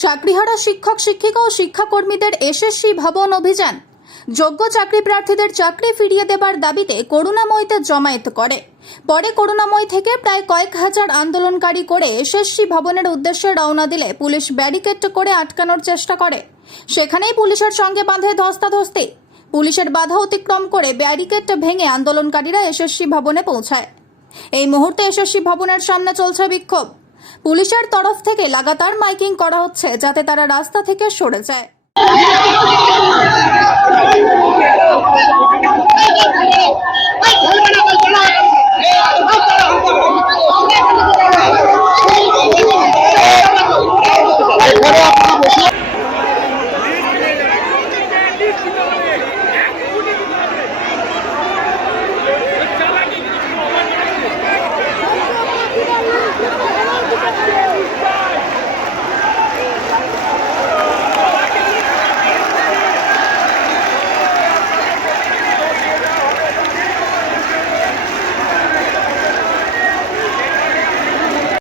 চাকরিহারা শিক্ষক শিক্ষিকা ও শিক্ষাকর্মীদের এসএসসি ভবন অভিযান। যোগ্য চাকরি প্রার্থীদের চাকরি ফিরিয়ে দেবার দাবিতে করুণাময়ীতে জমায়েত করে। পরে করুণাময়ী থেকে প্রায় কয়েক হাজার আন্দোলনকারী করে এসএসসি ভবনের উদ্দেশ্যে রওনা দিলে পুলিশ ব্যারিকেড করে আটকানোর চেষ্টা করে। সেখানেই পুলিশের সঙ্গে বাঁধে ধস্তাধস্তি। পুলিশের বাধা অতিক্রম করে ব্যারিকেড ভেঙে আন্দোলনকারীরা এসএসসি ভবনে পৌঁছায়। এই মুহূর্তে এসএসসি ভবনের সামনে চলছে বিক্ষোভ। পুলিশের তরফ থেকে লাগাতার মাইকিং করা হচ্ছে যাতে তারা রাস্তা থেকে সরে যায়।